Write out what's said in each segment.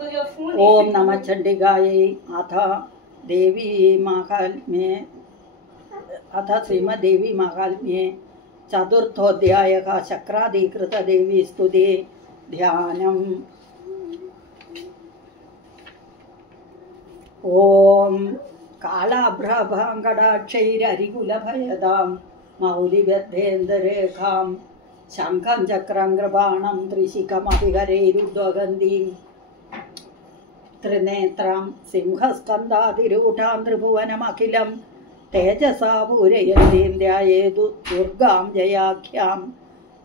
ओम नमः चंडिकायै। अथ श्रीमद्देवी महात्म्ये चतुर्थोऽध्यायः। शक्राधिकृत देवी स्तुति ध्यानम्। ओम कालाभ्रभाङ्गडाक्षैररिकुलभयदां मौलिबद्धेन्दरेखां शङ्खं चक्रं कृपाणं त्रिशिखमभिहरैरुद्वगन्धीं त्रिनेत्रां सिंहस्कन्धाधिरूढां त्रिभुवनमखिलं तेजसा पूरयन्तीं ध्यायेतु दुर्गां जयाख्यां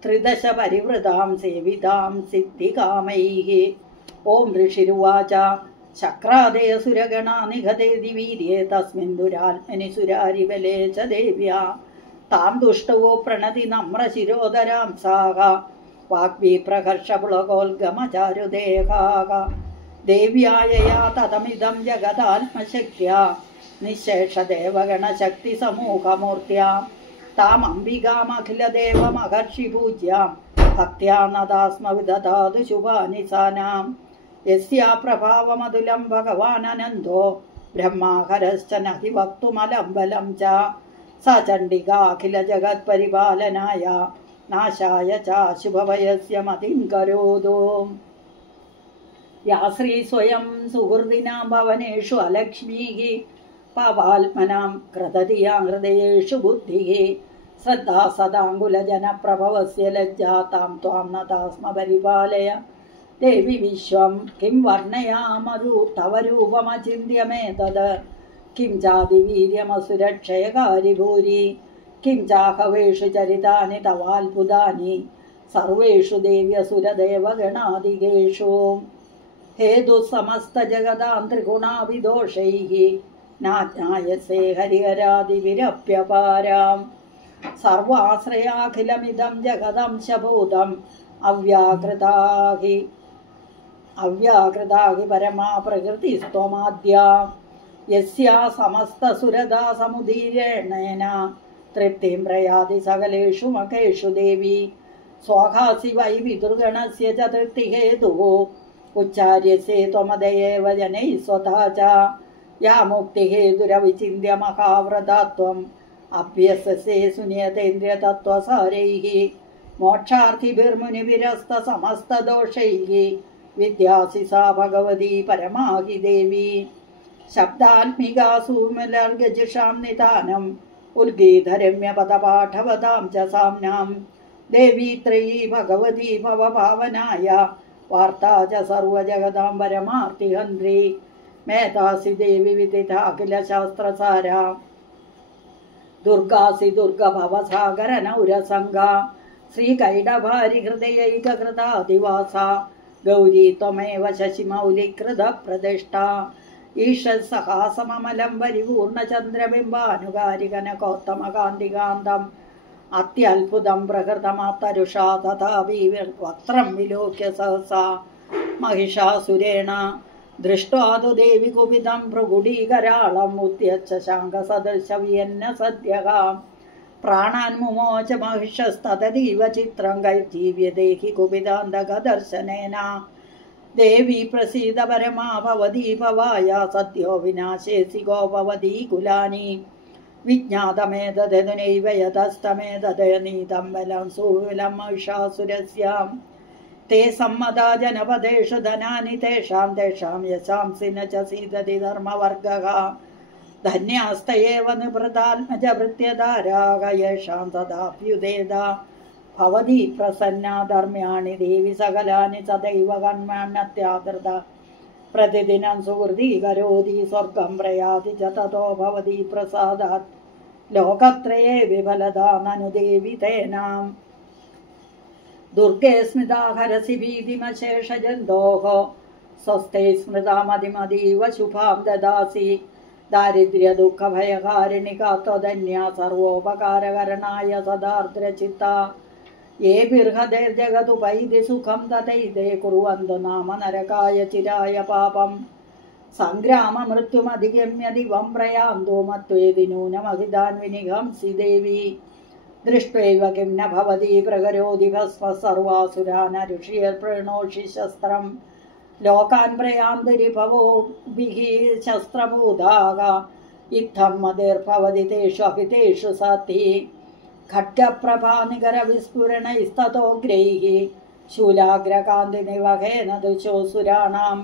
त्रिदश परिवृतां सेवितां सिद्धिकामैः। ओं ऋषिरुवाच शक्रादयसुरगणा निघतेति वीर्ये तस्मिन् दुरात्मनि सुरारिबले च देव्या तां दुष्टवो प्रणति नम्रशिरोदरां साः वाग्विप्रकर्षपुलकोल्गमचारुदेहाः देव्या यया ततमिदं जगदात्मशक्त्या निःशेषदेवगणशक्तिसमूहमूर्त्या तामम्बिकामखिलदेवमहर्षिपूज्यां भक्त्या नदास्म विदधातु शुभानिशानाम्। यस्या प्रभावमतुलं भगवानन्दो ब्रह्माहरश्च न हि वक्तुमलं बलं च स चण्डिका अखिल जगत्परिपालनाय नाशाय च शुभभयस्य मतिं करोतु। या श्री स्वयं सुहृदिनां भवनेषु अलक्ष्मीः पावात्मनां कृतधिया हृदयेषु बुद्धिः श्रद्धा सदाङ्गुलजनप्रभवस्य लज्जा तां त्वां नता स्म परिपालय देवी विश्वं किं वर्णयामरु तव रूपमचिन्त्य मे तद किं चादिवीर्यमसुरक्षयकारि भूरि किं चाहवेषु चरितानि तवाल्पुदानि सर्वेषु देव्यसुरदेवगणादिकेषु हेतु समस्तजगदां त्रिगुणाभिदोषैः नाज्ञायसे हरिहरादिविरप्यपारां सर्वाश्रयाखिलमिदं जगदंशभूतम् अव्याकृता हि परमा प्रकृतिस्त्वमाद्या यस्या समस्तसुरदा समुदीर्णेन तृप्तिं प्रयाति सकलेषु मखेषु देवी स्वाहासि वै पितृगणस्य च तृप्तिहेतुः उच्चार्यसे त्वमदयेव जनैः स्वतः च या मुक्तिहेतुरविचिन्त्य महाव्रता त्वम् अभ्यससे सुनियतेन्द्रियतत्त्वसारैः मोक्षार्थिभिर्मुनिभिरस्तसमस्तदोषैः विद्यासि सा भगवती परमा हि देवी शब्दात्मिका सुमलर्गजुषां निधानम् उल्गीधरम्यपदपाठवतां च साम्नां देवी त्रयी भगवती भवभावनाय वार्ता च सर्वजगदां परमार्तिहन्त्री मेधासि देवी विदिता अखिलशास्त्रसारा दुर्गासि दुर्गभवसागरनौरसङ्गा श्रीकैडभारिहृदयैककृतादिवासा गौरी त्वमेव शशिमौलिकृतप्रतिष्ठा ईषत्सहासममलं परिपूर्णचन्द्रबिम्बानुगारिकनकोत्तमकान्तिकान्तम् अत्यल्पुतं प्रकृतमातरुषा तथापि वक्त्रं विलोक्य सहसा महिषासुरेण दृष्ट्वा तु देवि कुपितं भृगुडीकराळम् उद्यच्छ शाङ्खसदृशवियन्न सद्यः प्राणान् मुमोच महिषस्तततीव चित्रं कैर्जीव्यते हि कुपितान्तकदर्शनेन देवी प्रसीद परमा भवती भवाया सद्यो विनाशेसि गो भवती कुलानि विज्ञातमेतदधुनैव यतस्तमेतदनीतं बलं सुविलं महिषासुरस्यां ते सम्मदा जनपदेषु धनानि तेषां यशांसि न च सीदति धर्मवर्गः धन्यास्तयेव निवृतात्मज भृत्यधाराः येषां तदाप्युदेदा भवती प्रसन्ना धर्म्याणि देवि सकलानि सदैव कर्माण्यत्यादृता प्रतिदिनं सुहृदी करोति स्वर्गं प्रयाति च ततो भवती प्रसादात् लोकत्रये विफलदा ननु देवि तेनाम् दुर्गे स्मृता हरसि भीतिमशेषजन्तोः स्वस्थे स्मृता मतिमतीव शुभां ददासि दारिद्र्यदुःखभयकारिणिका त्वदन्या सर्वोपकारकरणाय सदार्द्रचित्ता ये बिर्हदैर्जगदुपैति सुखं तथैते कुर्वन्तु नाम नरकाय चिराय पापं सङ्ग्राममृत्युमधिगम्य दिवं प्रयान्तु मत्वेदि नूनमहितान् विनिघंसि देवी दृष्ट्वैव किं न भवति प्रकरोति भस्म सर्वासुरान् ऋषिर्प्रणोषि शस्त्रं ലോകാൻ പ്രയാന്തരിഭവോഭിः ശസ്ത്രഭൂതാः ഇത്തം മതിർഭവതി തേഷു അഹിതേഷു സതി ഖഡ്ഗപ്രഭാനികരവിസ്ഫുരണൈസ്തതോഗ്രൈः ശൂലാഗ്രകാന്തിനിവഹേന ദൃശോസുരാണാം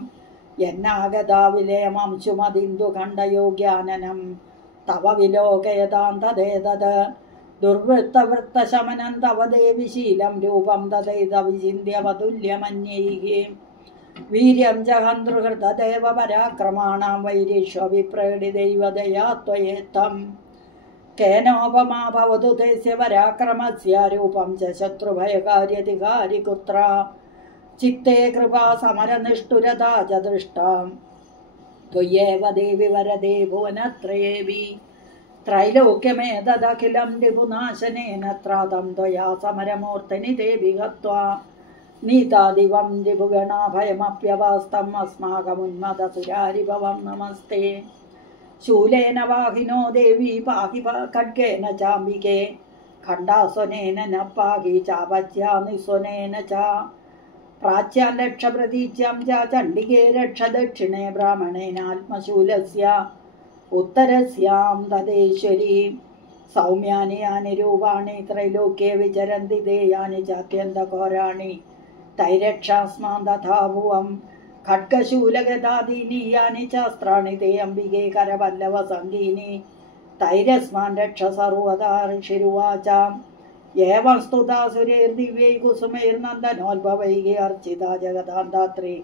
യന്നാഗതാ വിലയമംശുമതിന്ദുഖണ്ഡയോഗ്യാനനം തവ വിലോകയതാം തദേതത് ദുർവൃത്തവൃത്തശമനം തവ ദേവി ശീലം രൂപം തഥൈതവിചിന്യമതുല്യമന്യൈः വീര്യം ജഹന്തൃഹൃതദേവ പരാക്രമാണാം വൈരീഷ്വവിപ്രകടിതൈവ ദയാ ത്വയേത്തം കേനോപമാ ഭവതു തസ്യ പരാക്രമസ്യ രൂപം ച ശത്രുഭയകാര്യധികാരി കുത്ര ചിത്തേ കൃപാ സമരനിഷ്ഠുരതാ ച ദൃഷ്ടാം ത്വയേവ ദേവി വരദേ ഭുവനത്രയേവി ത്രൈലോക്യമേതദഖിലം രിപുനാശനേന ത്രാതം ത്വയാ സമരമൂർത്തിനി ദേവി ഗത്വാ നീതാദിവം രിപുഗണാഭയമപ്യവാസ്തം അസ്മാകമുന്മദസുരാരിഭവം നമസ്തേ ശൂലേന വാഹിനോ ദേവി പാഹി ഖഡ്ഗേന ചാംബികേ ഖണ്ഡാസ്വനേന ന പാഹി ചാപച്യാനിസ്വനേന ച പ്രാച്യാൻ രക്ഷ പ്രതീച്യം ച ചണ്ഡികേ രക്ഷ ദക്ഷിണേ ബ്രാഹ്മണേനാത്മശൂലസ്യ ഉത്തരസ്യാം തദേശ്വരി സൗമ്യാനി യാനി രൂപാണി ത്രൈലോക്യേ വിചരന്തി തേ യാനി ചാത്യന്തഘോരാണി തൈരക്ഷാസ്മാൻ തഥാ ഭുവം ഖഡ്ഗശൂലഗദാദീനി യാനി ശാസ്ത്രാണി തേ അംബികേ കരവല്ലവ സംഗീനി തൈരസ്മാൻ രക്ഷ സർവദാ ഋഷിരുവാച ഏവം സ്തുതാ സുരൈർദിവ്യൈ കുസുമൈർനന്ദനോത്ഭവൈः അർച്ചിതാ ജഗദാന്താത്രി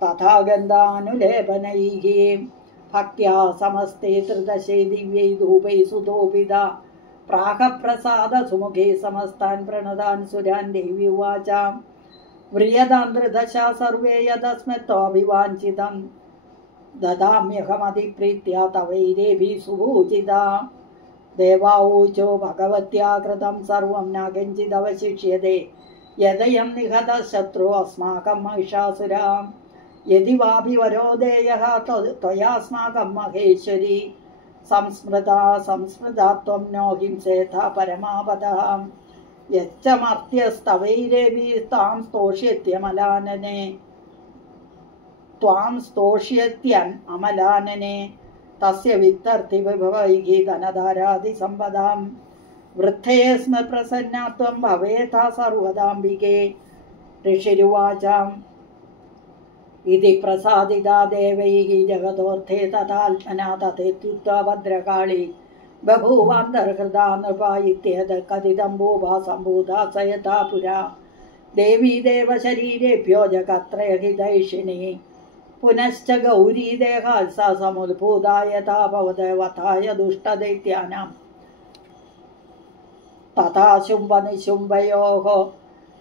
തഥാ ഗന്ധാനുലേപനൈः ഭക്ത്യാ സമസ്തേ ത്രിദശേ ദിവ്യൈ ധൂപൈ സുതോപിത പ്രാഹപ്രസാദ സുമുഖേ സമസ്താൻ പ്രണതാൻ സുരാൻ ദേവി ഉവാച വ്രിയതാൻ ത്രിദശ സർവേ യദസ്മത്വാഭിവാഞ്ചിതം ദദാമ്യഹമതിപ്രീത്യാ തവൈരേഭി സുഭൂചിത ദേവാഊചോ ഭഗവത്യാ കൃതം സർവം ന കിഞ്ചിദവശിഷ്യതേ യദയം നിഹത ശത്രു അസ്മാകം മഹിഷാസുരാം യദി വാഭിവരോ ദേയഃ ത്വയാസ്മാകം മഹേശ്വരി സംസ്മൃതാ ത്വം നോ ഹിംസേഥ പരമാപദഃ യച്ചമർത്യസ്തവൈരേഭി താം സ്തോഷ്യത്യൻ അമലാനനെ തസ്യ വിത്തർത്തി വിഭവൈः ധനധാരാദിസമ്പദാം വൃദ്ധേസ്മ പ്രസന്നാത്വം ഭവേതാ സർവദാംബികേ ഋഷിരുവാചാം ഇതി പ്രസാദിതാ ദേവൈः ജഗതോർത്ഥേ തഥാത്മനാ തഥേത്യുക്താ ഭദ്രകാളി ബഭൂവാന്തർഹൃദാ നൃപാ ഇത്യേതത് കഥിതം ഭൂഭാ സംഭൂതാ സയഥാ പുരാ ദേവീ ദേവശരീരേഭ്യോ ജഗത്രയഹിതൈഷിണി പുനശ്ച ഗൗരീ ദേഹാൽ സ സമുദ്ഭൂതായ താപവതവതായ ദുഷ്ടദൈത്യാനാം തഥാ ശുംഭനിശുംഭയോः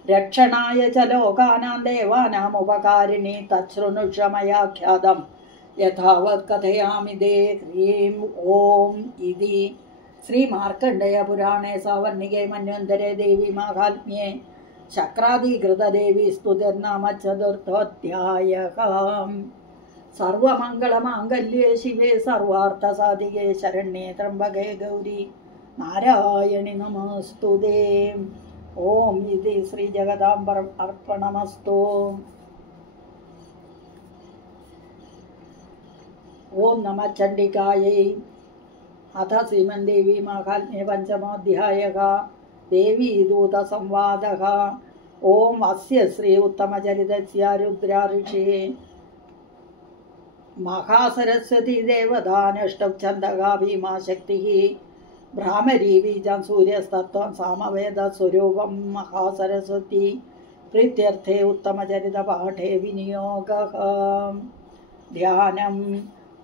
രക്ഷണായ ച ലോകാനാം ദേവാനാമുപകാരിണി തച്ഛൃണുഷ മയാഖ്യാതം യഥാവത് കഥയാമി ദേ ഹ്രീം ഓം ഇതി ശ്രീ മാർക്കണ്ഡേയ പുരാണേ സാവർണികേ മന്വന്തരേ ദേവി മാഹാത്മ്യേ ശക്രാധികൃതദേവി സ്തുതിർനാമ ചതുർത്ഥോധ്യായഃ. സർവമംഗളമാംഗല്യേ ശിവേ സർവാർത്ഥസാധികേ ശരണ്യേ ത്രംബകേ ഗൗരി നാരായണി നമസ്തുതേ. ഓം ഇതി ശ്രീ ജഗദാംബ അർപ്പണമസ്തു. ഓം നമ ചണ്ഡികായൈ. അഥ ശ്രീമന്ദേവി മാഹാത്മ്യേ പഞ്ചമോധ്യായഃ. ദേവീ ദൂതസംവാദഃ. ഓം അസ്യ ശ്രീ ഉത്തമചരിതസ്യ രുദ്രാ ഋഷിഃ മഹാസരസ്വതി ദേവതാനഷ്ടം ഛന്ദഃ ഭീമാ ശക്തിഃ ഭ്രാമരീ ബീജം സൂര്യസ്തത്വം സാമവേദസ്വരൂപം മഹാസരസ്വതി പ്രീത്യർത്ഥേ ഉത്തമചരിതപാഠേ വിനിയോഗഃ. ധ്യാനം.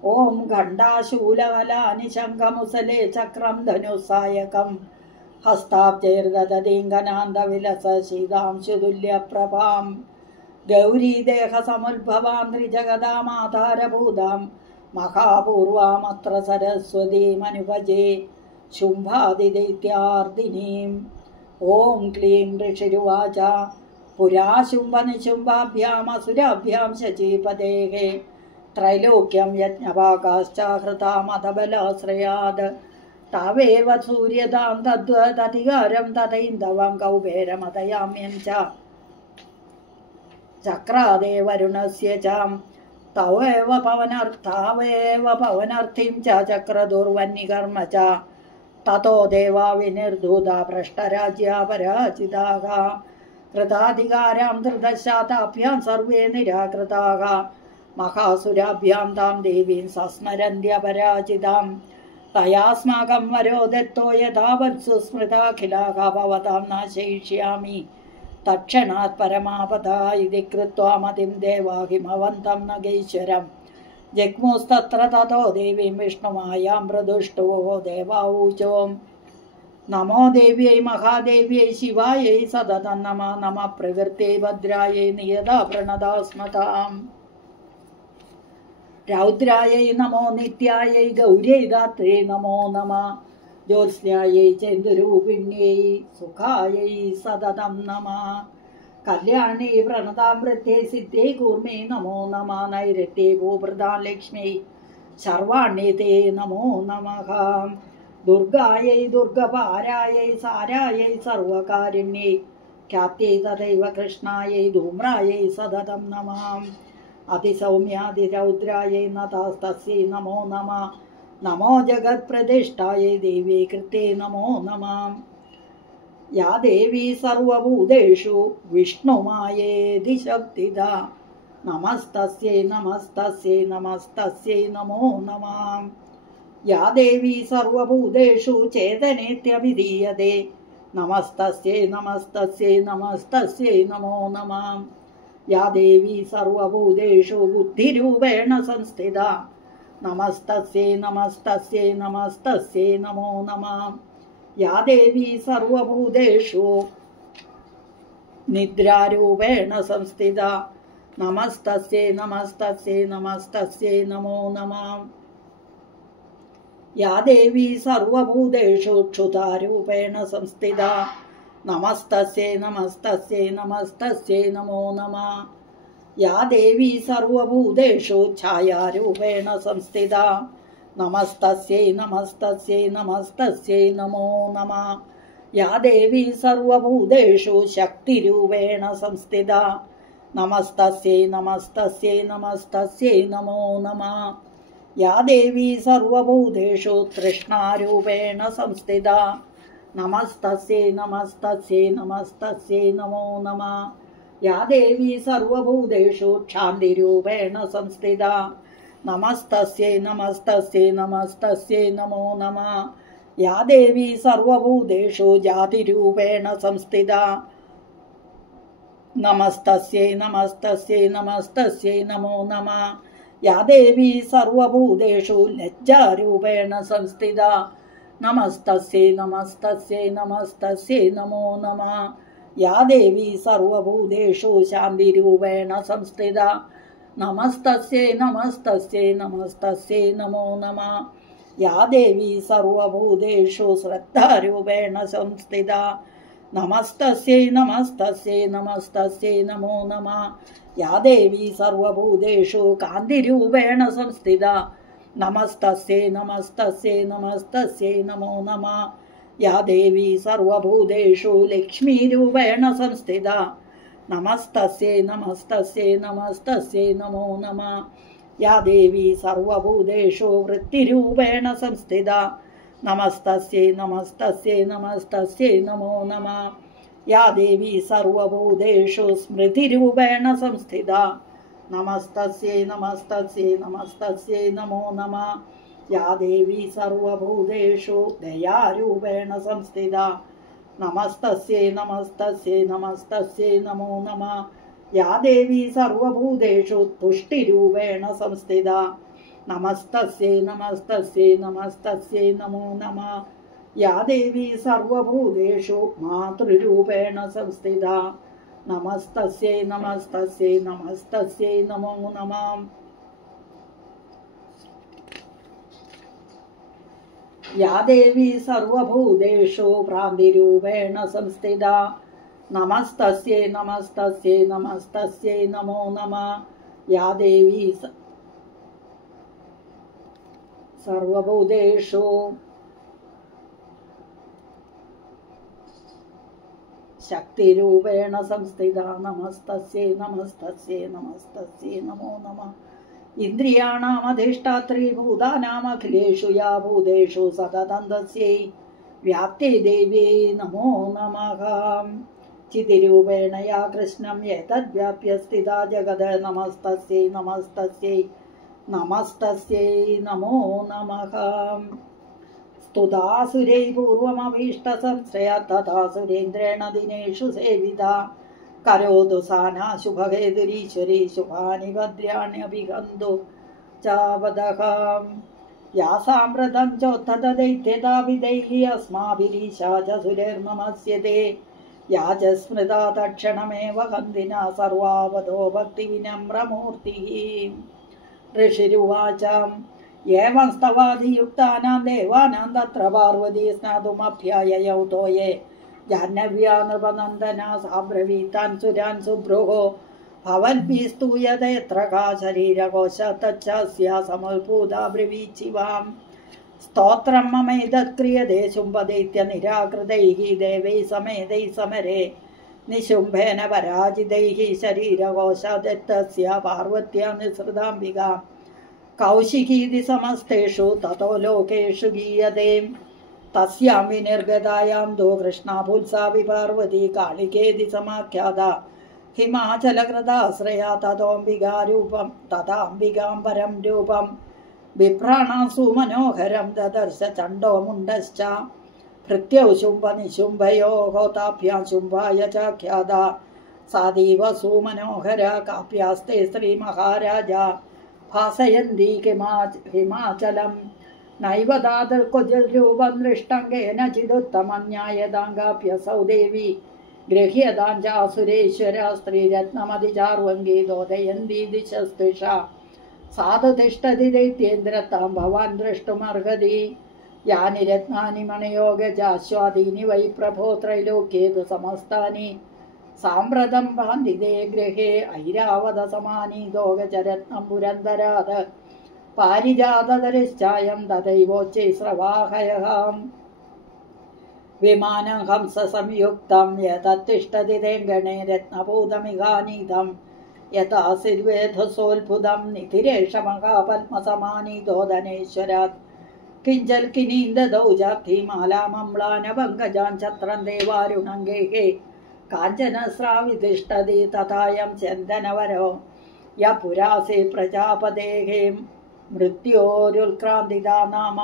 ഓം ഖണ്ഡാശൂലകലാനി ശംഖമുസലേ ചക്രം ധനുസായകം ഹസ്താബ്ജൈർദധതീംഗനാന്തവിലസ ശീതാംശുതുല്യപ്രഭാം ഗൗരീദേഹസമുദ്ഭവാം ത്രിജഗദാമാധാരഭൂതാം മഹാപൂർവാമത്ര സരസ്വതീമനുഭജേ ശുംഭാദിദൈത്യാർദിനീം. ഓം ക്ലീം ഋഷിരുവാച പുരാ ശുംഭനിശുംഭാഭ്യാമസുരാഭ്യാം ശചീപതേः ത്രൈലോക്യം യജ്ഞഭാഗാശ്ചാഹൃതാമതബലാശ്രയാത് താവേവ സൂര്യതാം തദ്വദധികാരം തഥൈന്ദവം കൗബേരമതയാമ്യം ച ചക്രാദേ വരുണസ്യ ച തവേവ പവനർത്ഥിം ച ചക്രദുർവന്യകർമ്മ ച തതോ ദേവാ വിനിർധൂത ഭ്രഷ്ടരാജ്യാ പരാജിതാഃ കൃതാധികാരാം ധൃതശാതാഭ്യാം സർവേ നിരാകൃതാഃ മഹാസുരാഭ്യാം താം ദേവീം സസ്മരന്ത്യപരാജിതാം തയാസ്മാകം വരോ ദത്തോ യഥാവത്സു സ്മൃതാഖിലാഃ ഭവതാം നാശയിഷ്യാമി തക്ഷണാത് പരമാപദാ ഇതി കൃത്വാ മതിം ദേവാ ഹിമവന്തം നഗൈശ്വരം ജഗ്മുസ്തത്ര തതോ ദേവീം വിഷ്ണുമായാം പ്രദുഷ്ടവോ ദേവാഊചോ നമോ ദേവ്യൈ മഹാദേവ്യൈ ശിവായൈ സതതം നമ നമ പ്രകൃത്യൈ ഭദ്രായൈ നിയതാ പ്രണതാസ്മതാം രൗദ്രായൈ നമോ നിത്യായൈ ഗൗര്यै ധാത്രീ നമോ നമ ജ്യോത്സ്നായൈ ചന്ദുരൂപിണ്यै സുഖായൈ സതതം നമ കല്യാണി പ്രണതാമൃത്യൈ സിദ്ധ്यै കൂർമ്മൈ നമോ നമ നൈരട്യൈ ഭൂപ്രദാ ലക്ഷ്മ്यै ശർവാണ്യൈ തേ നമോ നമഃ ദുർഗായൈ ദുർഗപാരായൈ സാരായൈ സർവകാരുണ്യൈ ഖ്യാത്यै തഥൈവ കൃഷ്ണായൈ ധൂമ്രായൈ സതതം നമഃ അതിസൗമ്യാതിരൗദ്രായൈ നതാസ്തസ്യൈ നമോ നമഃ നമോ ജഗത്പ്രതിഷ്ഠായൈ ദേവ്യൈ കൃത്യൈ നമോ നമഃ യാ ദേവീ സർവഭൂതേഷു വിഷ്ണുമായേതി ശക്തിദാ നമസ്തസ്യൈ നമസ്തസ്യൈ നമസ്തസ്യൈ നമോ നമഃ യാ ദേവീ സർവഭൂതേഷു ചേതനേത്യഭിധീയതേ നമസ്തസ്യൈ നമസ്തസ്യൈ നമസ്തസ്യൈ നമോ നമഃ യാ ദേവീ സർവഭൂതേഷു ബുദ്ധിരൂപേണ സംസ്ഥിതാ നമസ്തസ്യൈ നമസ്തസ്യൈ നമസ്തസ്യൈ നമോ നമഃ യാ ദേവീ സർവഭൂതേഷു നിദ്രാരൂപേണ സംസ്ഥിതാ നമസ്തസ്യൈ നമസ്തസ്യൈ നമസ്തസ്യൈ നമോ നമഃ യാ ദേവീ സർവഭൂതേഷു ക്ഷുധാരൂപേണ സംസ്ഥിതാ നമസ്തസ്യൈ നമസ്തസ്യൈ നമസ്തസ്യൈ നമോ നമഃ യാ ദേവീ സർവഭൂതേഷു ഛായാരൂപേണ സംസ്ഥിതാ നമസ്തസ്യൈ നമസ്തസ്യൈ നമസ്തസ്യൈ നമോ നമഃ യാ ദേവീ സർവഭൂതേഷു ശക്തിരൂപേണ സംസ്ഥിതാ നമസ്തസ്യൈ നമസ്തസ്യൈ നമസ്തസ്യൈ നമോ നമഃ യാ ദേവീ സർവഭൂതേഷു തൃഷ്ണാരൂപേണ സംസ്ഥിതാ നമസ്തസ്യൈ നമസ്തസ്യൈ നമസ്തസ്യൈ നമോ നമഃ യാ ദേവീ സർവഭൂതേഷു ക്ഷാന്തിരൂപേണ സംസ്ഥിതാ നമസ്തസ്യൈ നമസ്തസ്യൈ നമസ്തസ്യൈ നമോ നമഃ യാ ദേവീ സർവഭൂതേഷു ജാതിരൂപേണ സംസ്ഥിതാ നമസ്തസ്യൈ നമസ്തസ്യൈ നമസ്തസ്യൈ നമോ നമഃ യാ ദേവീ സർവഭൂതേഷു ലജ്ജാരൂപേണ സംസ്ഥിതാ നമസ്തസ്യൈ നമസ്തസ്യൈ നമസ്തസ്യൈ നമോ നമഃ യാ ദേവീ സർവഭൂതേഷു ശാന്തിരൂപേണ സംസ്ഥിതാ നമസ്തസ്യൈ നമസ്തസ്യൈ നമസ്തസ്യൈ നമോ നമഃ യാ ദേവീ സർവഭൂതേഷു ശ്രദ്ധാരൂപേണ സംസ്ഥിതാ നമസ്തസ്യൈ നമസ്തസ്യൈ നമസ്തസ്യൈ നമോ നമഃ യാ ദേവീ സർവഭൂതേഷു കാന്തിരൂപേണ സംസ്ഥിതാ നമസ്തസ്യൈ നമസ്തസ്യൈ നമസ്തസ്യൈ നമോ നമഃ യാ ദേവീ സർവഭൂതേഷു ലക്ഷ്മീരൂപേണ സംസ്ഥിതാ നമസ്തസ്യൈ നമസ്തസ്യൈ നമസ്തസ്യൈ നമോ നമഃ യാ ദേവീ സർവഭൂതേഷു വൃത്തിരൂപേണ സംസ്ഥിതാ നമസ്തസ്യൈ നമസ്തസ്യൈ നമസ്തസ്യൈ നമോ നമഃ യാ ദേവീ സർവഭൂതേഷു സ്മൃതിരൂപേണ സംസ്ഥിതാ നമസ്തസ്യൈ നമസ്തസ്യൈ നമസ്തസ്യൈ നമോ നമഃ യാ ദേവീ സർവഭൂതേഷു ദയാരൂപേണ സംസ്ഥിതാ നമസ്തസ്യൈ നമസ്തസ്യൈ നമസ്തസ്യൈ നമോ നമഃ യാ ദേവീ സർവഭൂതേഷു തുഷ്ടിരൂപേണ സംസ്ഥിതാ നമസ്തസ്യൈ നമസ്തസ്യൈ നമസ്തസ്യൈ നമോ നമഃ യാ ദേവീ സർവഭൂതേഷു മാതൃരൂപേണ സംസ്ഥിതാ നമസ്തസ്യൈ നമസ്തസ്യൈ നമസ്തസ്യൈ നമോ നമഃ യാ ദേവീ സർവഭൂതേഷു ഭ്രാന്തിരൂപേണ സംസ്ഥിതാ നമസ്തസ്യൈ നമസ്തസ്യൈ നമസ്തസ്യൈ നമോ നമഃ യാ ദേവീ സർവഭൂതേഷു ശക്തിരൂപേണ സംസ്ഥിത നമസ്തസ്യൈ നമസ്തസ്യൈ നമസ്തസ്യൈ നമോ നമഃ. ഇന്ദ്രിയാണാമധിഷ്ഠാത്രി ഭൂതാനാമഖിലേഷു യാ ഭൂതേഷു സതതം തസ്യൈ വ്യാപ്തൈ ദേവ്യൈ നമോ നമഃ. ചിതിരൂപേണ യാ കൃഷ്ണം ഏതദ്വ്യാപ്യ സ്ഥിതാ ജഗത് നമസ്തസ്യൈ നമസ്തസ്യൈ നമസ്തസ്യൈ നമോ നമഃ. സ്തുതാസുരൈ പൂർവമഭീഷ്ടസംശ്രയ തഥാ സുരേന്ദ്രേണ ദിനേഷു സേവിത കരോതു സാനാ ശുഭഹേതുരീശ്വരീ ശുഭാനി ഭദ്രാണ്യഭിഹന്തു ചാവദഃ. യാ സാമ്പ്രതം ചോത്തത ദൈത്യതാവിദൈഃ അസ്മാഭിരീശാ ച സുരൈർനമസ്യതേ യാ ച സ്മൃതാ തക്ഷണമേവ ഹന്തിനാ സർവാവതോ ഭക്തിവിനമ്രമൂർത്തിഃ. ഋഷിരുവാച ഏവം സ്തവാധിയുക്താനാം ദേവാനാം തത്ര പാർവതി സ്നാതുമഭ്യായയൗ തോയേ ജാഹ്നവ്യാ നൃപനന്ദനാ സാബ്രവീതാൻ സുരാൻ സുഭ്രുഃ ഭവൽഭിः സ്തൂയത യത്ര കാ ശരീരകോശ തച്ഛാസ്യാ സമുത്ഭൂതാ ബ്രവീച്ചിവാം. സ്തോത്രം മമേതത് ക്രിയതേ ശുംഭദൈത്യ നിരാകൃതൈഃ ദേവൈഃ സമേതൈഃ സമരേ നിശുംഭേന പരാജിതൈഃ ശരീരകോശാദത്തസ്യ പാർവത്യാ നിസൃതാംബിക കൗശികീതി സമസ്തേഷു തതോ ലോകേഷു ഗീയതേ. തസ്യാം വിനിർഗതായാം തോ കൃഷ്ണാഭുത്സാപി പാർവതി കാളികേതി സമാഖ്യാത ഹിമാചലകൃതാശ്രയാ തതോംബികാരൂപം തഥാംബികാം പരം രൂപം വിഭ്രാണാസു മനോഹരം ദദർശ ചണ്ഡോ മുണ്ടശ്ച ഭൃത്യൗ ശുംഭ നിശുംഭയോः താഭ്യാം ശുംഭായ ചാഖ്യാത സാദീവ സുമനോഹര കാപ്യാസ്തേ ശ്രീമഹാരാജ ഭാസയന്തി ഹിമാചലം നൈവ താതർക്കുജരൂപം ദൃഷ്ടം കേനചിദുത്തമം ന്യായതാങ്കാപ്യസൗ ദേവി ഗൃഹ്യതാഞ്ചാസുരേശ്വര സ്ത്രീരത്നമതിചാർവംഗീ ദോദയന്തി ദിശസ്പൃശ സാധു തിഷ്ടതി ദൈത്യേന്ദ്രതാം ഭവാൻ ദ്രഷ്ടുമർഹതി. യാനി രത്നാനി മണയോ ഗജാശ്വാദീനി വൈ പ്രഭോ ത്രൈലോക്യേതു സമസ്താനി സാമ്പ്രതം ഭാന്തിതേ ഗൃഹേ ഐരാവത സമാനീതോ ഗജരത്നം പുരന്തരാത് പാരിജാതധരിശ്ചായം തഥൈവോച്ചൈ സ്രവാഹയഃ. വിമാനം ഹംസ സംയുക്തം യതത്തിഷ്ഠതി തേങ്കണേ രത്നഭൂതമിഹാനീതം യഥാ സിർവേധസോത്ഭുതം നിധിരേഷ മഹാപത്മസമാനീതോ ധനേശ്വരാത് കിഞ്ചൽ കിനീന്ദദൗ ജാബ്ധിമാലാമമ്ലാനപങ്കജാൻ ഛത്രം ദേവാരുണംഗേഹേ കാഞ്ചനസ്രാവിതിഷ്ഠതി തഥായം ചന്ദനവരോ യ പുരാസേ പ്രജാപതേഹേ മൃത്യോരുൽക്രാന്തിതാ നാമ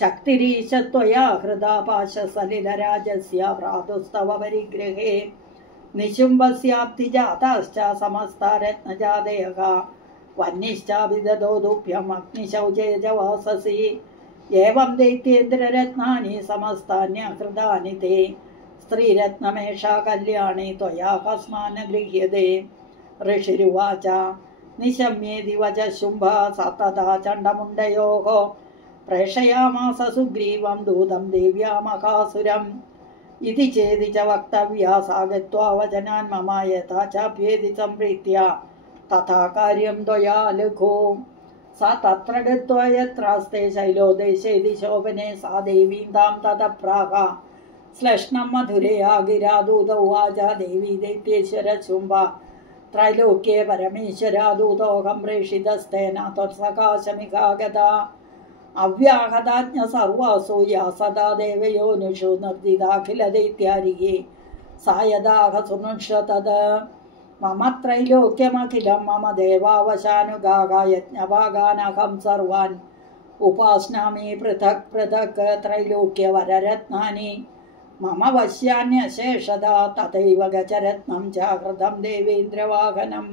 ശക്തിരീശത്വയാ ഹൃദാ പാശസലിലരാജസ്യ ഭ്രാതുസ്തവ പരിഗ്രഹേ നിശുംഭസ്യാപ്തിജാതാശ്ച സമസ്താ രത്നജാതയഃ വന്നിശ്ചാഭിദദോതുഭ്യം അഗ്നിശൗചേജവാസസി ഏവം ദൈത്യേന്ദ്രരത്നാനി സമസ്താന്യഹൃതാനി തേ സ്ത്രീരത്നമേഷാ കല്യാണി ത്വയാ കസ്മാന ഗൃഹ്യതേ. ഋഷിരുവാച നിശമ്യേതി വച ശുംഭ സതതാ ചണ്ഡമുണ്ടയോः പ്രേഷയാമാസ സുഗ്രീവം ദൂതം ദേവ്യാ മഹാസുരം. ഇതി ചേതി ച വക്തവ്യാ സാ ഗത്വാ വചനാൻ മമ യഥാ ചാപ്യേതി സംപ്രീത്യ തഥാ കാര്യം ത്വയാ ലഘു. സാ തത്ര ഗത്വാ യത്രാസ്തേ ശൈലോദേശേതി ശോഭനെ സാ ദേവീം താം തതഃ പ്രാഹ ശ്ലഷ്ണം മധുരയാ ഗിരാ ദൂത ഉവാച ദേവീ ദൈത്യേശ്വര ശുംഭ ത്രൈലോക്യേ പരമേശ്വരാ ദൂതോഹം പ്രേഷിതസ്തേന ത്വത്സകാശമികാഗത അവ്യാഹതാജ്ഞ സർവാസു യാ സദാ ദേവയോനിഷു നിർജിതാഖില ദൈത്യാരികേ സാ യദാഹ സുനുഷ്വതത് മമ ത്രൈലോക്യമഖിലം മമ ദേവാവശാനുഗാഹ യജ്ഞഭാഗാനഹം സർവാൻ ഉപാസ്നാമി പൃഥക് പൃഥക് ത്രൈലോക്യവരരത്നാനി മമ വശ്യാന്യശേഷത തഥൈവ ഗജരത്നം ചാഹൃതം ദേവേന്ദ്രവാഹനം.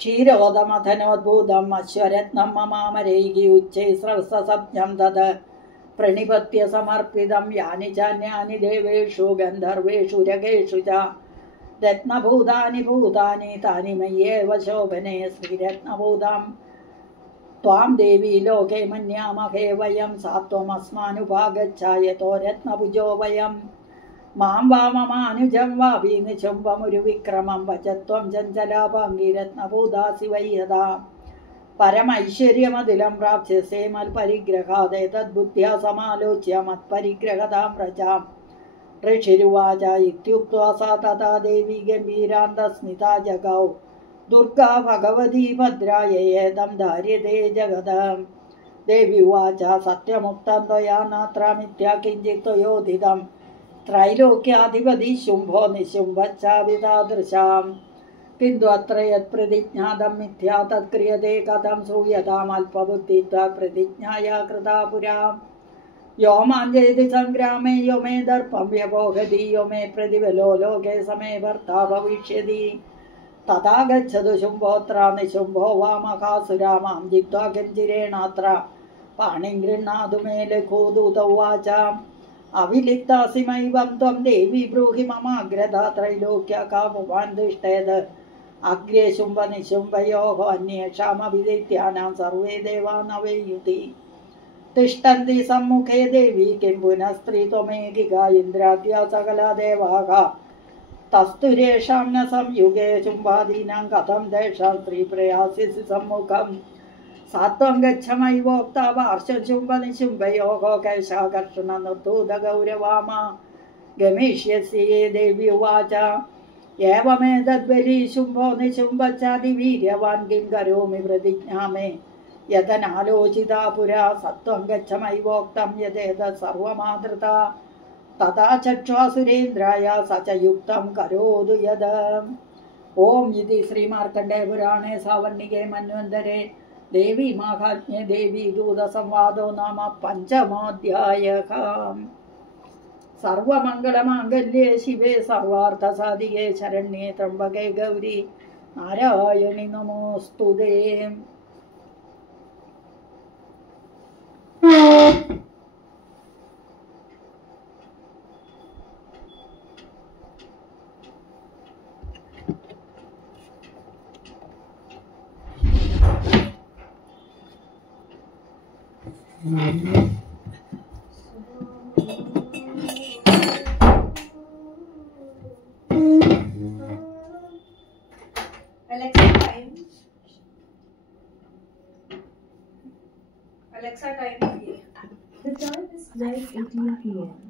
ക്ഷീരോദമഥനോദ്ഭൂതം അശ്വരത്നം മമാമരൈകി ഉച്ചൈസ്രവസസപ്നം തത് പ്രണിപത്യ സമർപ്പിതം യാനി ചാന്യാനി ദേവേഷു ഗന്ധർവേഷു രഗേഷു ച രത്നഭൂതാനി ഭൂതാനി താനി മയ്യേവ ശോഭനെ ശ്രീരത്നഭൂതാം ത്വാം ദേവി ലോകേ മന്യാമഹേ വയം സാത്വമസ്മാനുഭാഗച്ഛായതോ രത്നഭുജോ വയം മാം വാമമാനുജം വാപി നിശുംഭമുരു വിക്രമം വചത്വം ചഞ്ചലാപാംഗി രത്നഭൂതാസി വയ്യതാ പരമൈശ്വര്യമതിലം പ്രാപ്സ്യസേ മൽപരിഗ്രഹാദേ തദ്ബുദ്ധ്യാ സമാലോച്യ മത്പരിഗ്രഹതാം പ്രജാം ऋषिरुवाच इत्युक्त्वा सा तथा देवी गम्भीरान्तस्मिता जगौ दुर्गा भगवती भद्रायेदं धार्यते जगदम् देवी उवाच सत्यमुक्तं त्वया नात्र मिथ्या किञ्चित् त्वयोदितं त्रैलोक्याधिपति शुम्भो निशुम्भश्चापि तादृशाम् किन्तु अत्र यत् प्रतिज्ञातं मिथ्या तत्क्रियते कथं श्रूयतामल्पबुद्धित्वा प्रतिज्ञाया कृता पुरा यो माञ्जयति सङ्ग्रामे यो मे दर्पं व्यपोहति यो मे प्रतिबलो लोके समे भर्ता भविष्यति तथा गच्छतु शुम्भोऽत्र निशुम्भो वा महासुरा मां जित्वा गञ्जिरेणात्र पाणिं गृह्णातु मे लघुदूत उवाच अविलिप्तासि मयिवं त्वं देवी ब्रूहि ममाग्रता त्रैलोक्य कामुवान् दृष्टेद अग्रे शुम्भ निशुम्भयोः अन्येषामपि दैत्यानां सर्वे देवा न वैयुति तिष्ठन्ति सम्मुखे देवी किं पुनः स्त्री त्वमेकिका इन्द्राद्या सकला देवाः तस्तुरेषां न संयुगे शुम्भादीनां कथं तेषां स्त्रीप्रयास्यसि सम्मुखम् सा त्वं गच्छ मयिवोक्ता वार्षं शुम्भ निशुम्भयोः कैशाकर्षणनुर्धूतगौरवामा गमिष्यसि देवी उवाच एवमेतद्बली शुम्भो निशुम्भश्चादिवीर्यवान् किं करोमि प्रतिज्ञा मे यदनालोचिता पुरा सत्वं गच्छ मयिवोक्तं यदेतत् सर्वमादृता तथा चक्ष्वा सुरेन्द्राय स च युक्तं करोतु यद ओम इति श्रीमार्कण्डेयपुराणे सावर्णिके मन्वन्तरे देवी माहात्म्ये देवी दूतसंवादो नाम पञ्चमोऽध्यायः। सर्वमङ्गलमाङ्गल्ये शिवे सर्वार्थसाधिके शरण्ये त्र्यम्बके गौरी नारायणि नमोऽस्तुते। Alexa time. The time is 9:18 p.m.